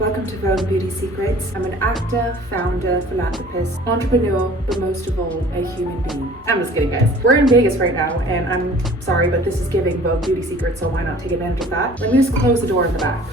Welcome to Vogue Beauty Secrets. I'm an actor, founder, philanthropist, entrepreneur, but most of all, a human being. I'm just kidding, guys. We're in Vegas right now, and I'm sorry, but this is giving Vogue Beauty Secrets, so why not take advantage of that? Let me just close the door in the back.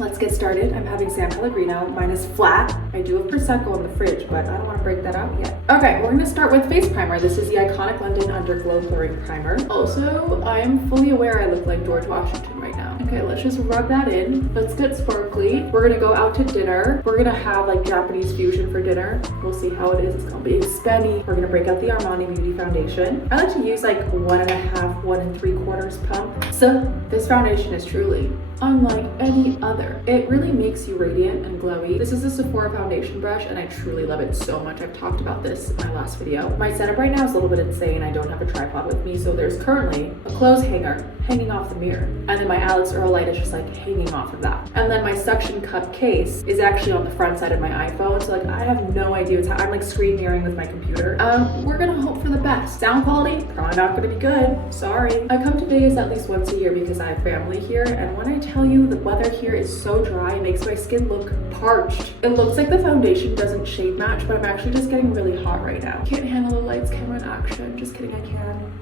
Let's get started. I'm having San Pellegrino. Mine is flat. I do have Prosecco in the fridge, but I don't want to break that out yet. Okay, we're going to start with face primer. This is the Iconic London Underglow Blurring Primer. Also, I am fully aware I look like George Washington right now. Okay, let's just rub that in. Let's get sparkly. We're going to go out to dinner. We're going to have like Japanese fusion for dinner. We'll see how it is. It's going to be spenny. We're going to break out the Armani Beauty Foundation. I like to use like 1.5, 1 3/4 pump. So this foundation is truly unlike any other. It really makes you radiant and glowy. This is a Sephora foundation brush and I truly love it so much. I've talked about this in my last video. My setup right now is a little bit insane. I don't have a tripod with me, so there's currently a clothes hanger hanging off the mirror. And then my Alex Earl light is just like hanging off of that. And then my suction cup case is actually on the front side of my iPhone. So like I have no idea what's happening. I'm like screen mirroring with my computer. We're gonna hope for the best. Sound quality, probably not gonna be good. Sorry. I come to Vegas at least once a year because I have family here. And when I tell you the weather here is so dry, it makes my skin look parched. It looks like the foundation doesn't shade match, but I'm actually just getting really hot right now. Can't handle the lights, camera, and action. Just kidding, I can.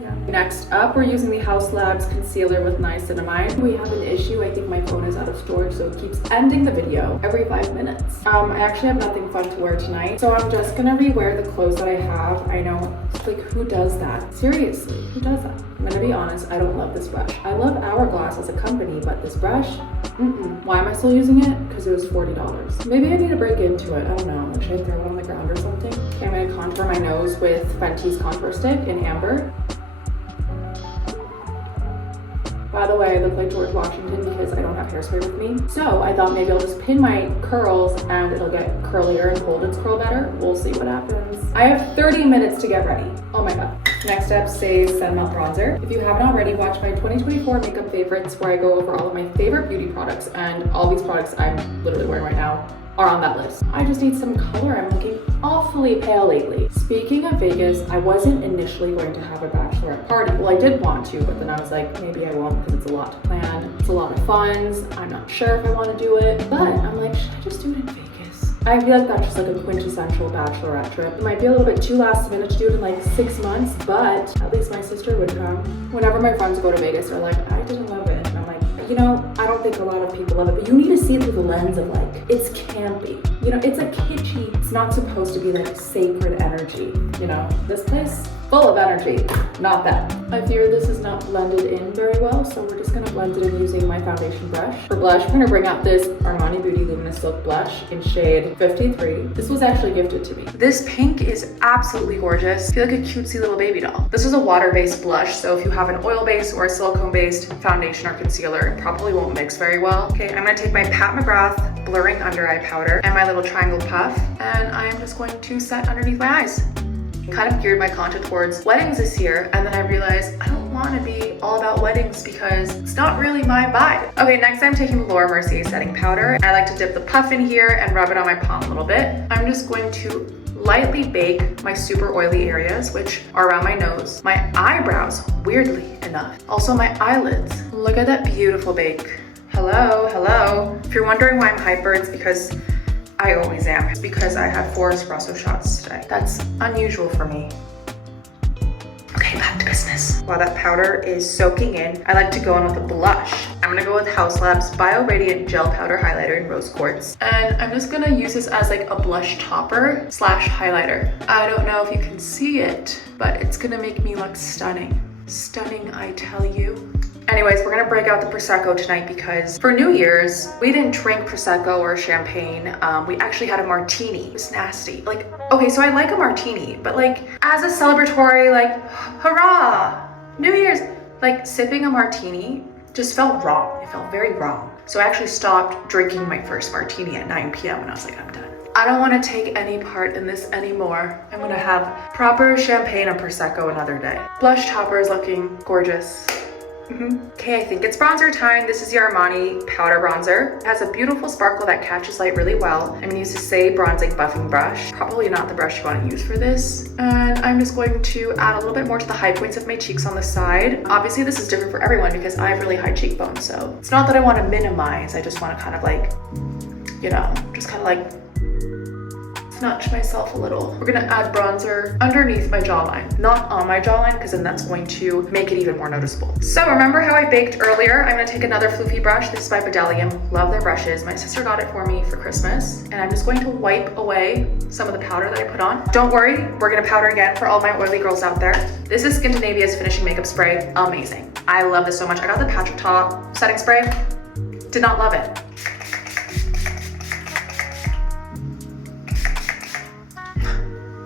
Yeah. Next up, we're using the House Labs concealer with niacinamide. We have an issue. I think my phone is out of storage, so it keeps ending the video every 5 minutes. I actually have nothing fun to wear tonight, so I'm just gonna rewear the clothes that I have. I know, like, who does that? Seriously, who does that? I'm gonna be honest, I don't love this brush. I love Hourglass as a company, but this brush, Why am I still using it? Because it was $40. Maybe I need to break into it. I don't know. Like, should I throw it on the ground or something? Okay, I'm gonna contour my nose with Fenty's contour stick in amber. By the way, I look like George Washington because I don't have hairspray with me. So I thought maybe I'll just pin my curls and it'll get curlier and hold its curl better. We'll see what happens. I have 30 minutes to get ready. Oh my God. Next up, say Sun Melt Bronzer. If you haven't already, watch my 2024 makeup favorites where I go over all of my favorite beauty products, and all these products I'm literally wearing right now are on that list. I just need some color. I'm looking awfully pale lately. Speaking of Vegas, I wasn't initially going to have a bachelorette party. Well, I did want to, but then I was like, maybe I won't because it's a lot to plan. It's a lot of funds. I'm not sure if I want to do it, but I'm like, should I just do it in Vegas? I feel like that's just like a quintessential bachelorette trip. It might be a little bit too last minute to do it in like 6 months, but at least my sister would come. Whenever my friends go to Vegas, they're like, I didn't love it. And I'm like, you know, I don't think a lot of people love it, but you need to see it through the lens of like, it's campy. You know, it's a kitschy, it's not supposed to be like sacred energy. You know, this place, full of energy, not that. I fear this is not blended in very well, so we're just gonna blend it in using my foundation brush. For blush, we're gonna bring out this Armani Beauty Luminous Silk Blush in shade 53. This was actually gifted to me. This pink is absolutely gorgeous. I feel like a cutesy little baby doll. This is a water-based blush, so if you have an oil-based or a silicone-based foundation or concealer, it probably won't mix very well. Okay, I'm gonna take my Pat McGrath Blurring Under Eye Powder and my little triangle puff, and I am just going to set underneath my eyes. Kind of geared my contour towards weddings this year, and then I realized I don't want to be all about weddings because it's not really my vibe. Okay, next I'm taking the Laura Mercier setting powder. I like to dip the puff in here and rub it on my palm a little bit. I'm just going to lightly bake my super oily areas, which are around my nose, my eyebrows, weirdly enough, also my eyelids. Look at that beautiful bake. Hello, hello. If you're wondering why I'm hyper, it's because I always am. It's because I had 4 espresso shots today. That's unusual for me. Okay, back to business. While that powder is soaking in, I like to go in with a blush. I'm gonna go with House Labs Bio Radiant Gel Powder Highlighter in Rose Quartz. And I'm just gonna use this as like a blush topper slash highlighter. I don't know if you can see it, but it's gonna make me look stunning. Stunning, I tell you. Anyways, we're gonna break out the Prosecco tonight because for New Year's, we didn't drink Prosecco or champagne. We actually had a martini. It was nasty. Like, okay, so I like a martini, but like as a celebratory, like, hurrah, New Year's, like sipping a martini just felt wrong. It felt very wrong. So I actually stopped drinking my first martini at 9 p.m. and I was like, I'm done. I don't want to take any part in this anymore. I'm gonna have proper champagne and Prosecco another day. Blush topper is looking gorgeous. Okay, I think it's bronzer time. This is the Armani powder bronzer. It has a beautiful sparkle that catches light really well. I'm gonna use the Say Bronzing Buffing Brush. Probably not the brush you wanna use for this. And I'm just going to add a little bit more to the high points of my cheeks on the side. Obviously this is different for everyone because I have really high cheekbones, so it's not that I wanna minimize, I just wanna kind of like, you know, just kind of like notch myself a little. We're gonna add bronzer underneath my jawline, not on my jawline, because then that's going to make it even more noticeable. So remember how I baked earlier? I'm gonna take another floofy brush. This is by Bedelium. Love their brushes. My sister got it for me for Christmas. And I'm just going to wipe away some of the powder that I put on. Don't worry, we're gonna powder again for all my oily girls out there. This is Skindinavia's Finishing Makeup Spray. Amazing. I love this so much. I got the Patrick Ta setting spray. Did not love it.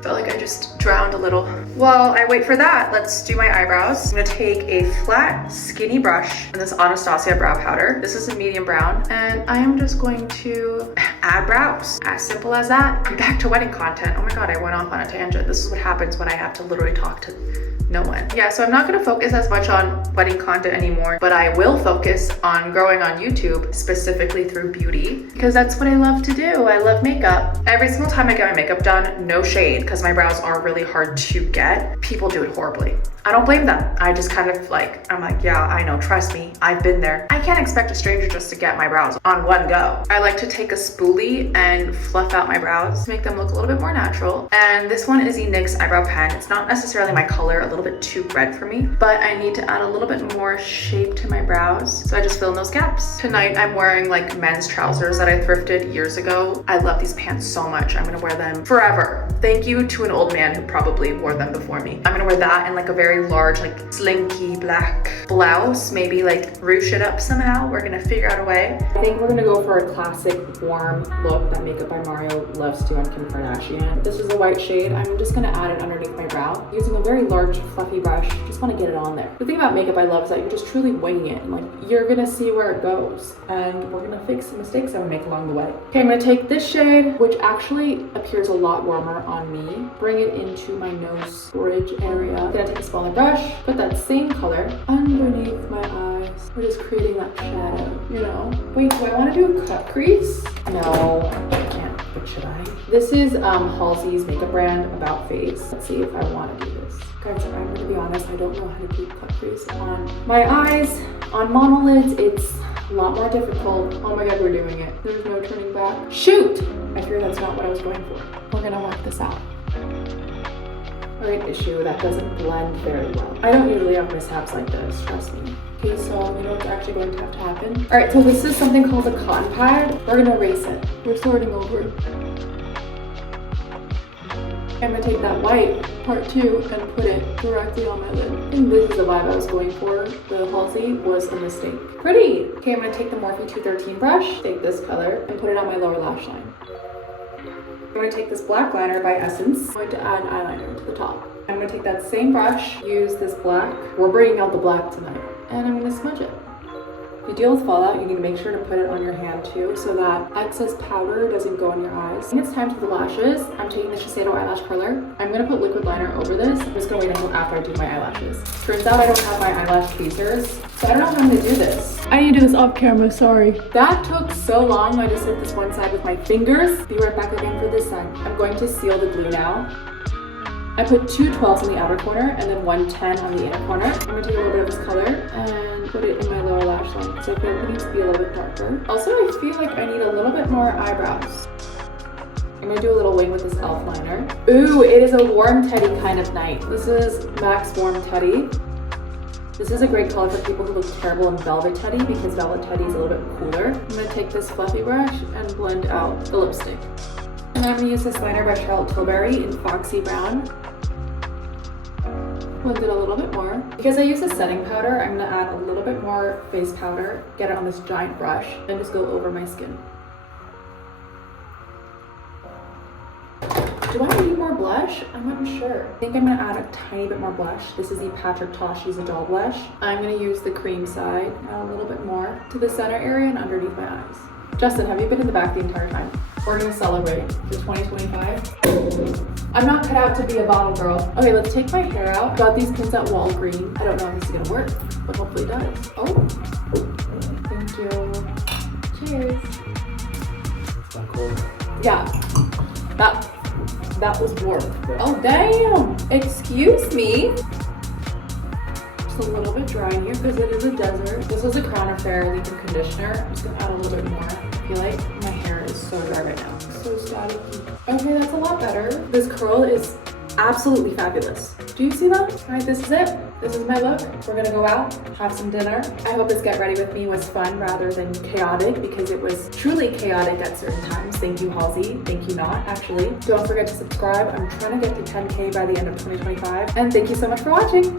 Felt like I just drowned a little. While I wait for that, let's do my eyebrows. I'm gonna take a flat, skinny brush and this Anastasia brow powder. This is a medium brown, and I am just going to add brows. As simple as that. I'm back to wedding content. Oh my God, I went off on a tangent. This is what happens when I have to literally talk to no one. Yeah, so I'm not gonna focus as much on wedding content anymore, but I will focus on growing on YouTube, specifically through beauty, because that's what I love to do. I love makeup. Every single time I get my makeup done, no shade, because my brows are really hard to get. People do it horribly. I don't blame them. I just kind of like, I'm like, yeah, I know, trust me, I've been there. I can't expect a stranger just to get my brows on one go. I like to take a spoolie and fluff out my brows to make them look a little bit more natural. And this one is the NYX eyebrow pen. It's not necessarily my color, a little bit too red for me, but I need to add a little bit more shape to my brows. So I just fill in those gaps. Tonight, I'm wearing like men's trousers that I thrifted years ago. I love these pants so much. I'm gonna wear them forever. Thank you to an old man who probably wore them before me. I'm gonna wear that and like a very large, like slinky black blouse, maybe like ruche it up somehow. We're gonna figure out a way. I think we're gonna go for a classic warm look that Makeup by Mario loves to on Kim Kardashian. This is a white shade. I'm just gonna add it underneath my brow using a very large fluffy brush. Just want to get it on there. The thing about Makeup I love is that you're just truly winging it, and like you're gonna see where it goes, and we're gonna fix the mistakes that we make along the way. Okay, I'm gonna take this shade, which actually appears a lot warmer on me, bring it into my nose bridge area. I'm gonna take a smaller brush, put that same color underneath my eyes. We're just creating that shadow, you know? Wait, do I want to do a cut crease? No, I can't, but should I? This is Halsey's makeup brand, About Face. Let's see if I want to do this. Guys, I'm gonna be honest, I don't know how to do cut crease on my eyes. On monolids, it's a lot more difficult. Oh my God, we're doing it. There's no turning back. Shoot! I fear that's not what I was going for. We're gonna work this out. Right issue that doesn't blend very well. I don't usually have mishaps like this, trust me. Okay, so you know what's actually going to have to happen? All right, so this is something called a cotton pad. We're gonna erase it. We're starting over. I'm gonna take that white part 2 and put it directly on my lid. And this is the vibe I was going for. The Halsey was a mistake. Pretty! Okay, I'm gonna take the Morphe 213 brush, take this color, and put it on my lower lash line. I'm going to take this black liner by Essence. I'm going to add an eyeliner to the top. I'm going to take that same brush, use this black. We're bringing out the black tonight. And I'm going to smudge it. If you deal with fallout, you need to make sure to put it on your hand too, so that excess powder doesn't go in your eyes. And it's time for the lashes. I'm taking the Shiseido eyelash curler. I'm going to put liquid liner over this. I'm just going to wait until after I do my eyelashes. Turns out I don't have my eyelash tweezers, so I don't know how I'm going to do this. I need to do this off camera, sorry. That took so long. I just hit this one side with my fingers. Be right back again for this side. I'm going to seal the glue now. I put 2 12s in the outer corner and then 1 10 on the inner corner. I'm going to take a little bit of this color and put it in my lower lash line because I feel like it needs to be a little bit darker. Also, I feel like I need a little bit more eyebrows. I'm gonna do a little wing with this e.l.f. liner. Ooh, it is a warm teddy kind of night. This is Max Warm Teddy. This is a great color for people who look terrible in Velvet Teddy because Velvet Teddy is a little bit cooler. I'm gonna take this fluffy brush and blend out the lipstick. And I'm gonna use this liner by Charlotte Tilbury in Foxy Brown. Blend it a little bit more. Because I use a setting powder, I'm gonna add a little bit more face powder, get it on this giant brush, and just go over my skin. Do I need more blush? I'm not sure. I think I'm gonna add a tiny bit more blush. This is the Patrick Ta She's a Doll blush. I'm gonna use the cream side, add a little bit more to the center area and underneath my eyes. Justin, have you been in the back the entire time? We're gonna celebrate for 2025. I'm not cut out to be a bottle girl. Okay, let's take my hair out. Got these pins at Walgreens. I don't know if this is gonna work, but hopefully it does. Oh, thank you. Cheers. Not cool. Yeah, that was worth. Oh damn! Excuse me. Just a little bit dry in here because it is a desert. This is a Crown Affair leave-in conditioner. I'm just gonna add a little bit more. I feel like my hair is so dry right now. So staticky. Okay, that's a lot better. This curl is absolutely fabulous. Do you see that? All right, this is it. This is my look. We're gonna go out, have some dinner. I hope this Get Ready With Me was fun rather than chaotic, because it was truly chaotic at certain times. Thank you, Halsey. Thank you not, actually. Don't forget to subscribe. I'm trying to get to 10K by the end of 2025. And thank you so much for watching.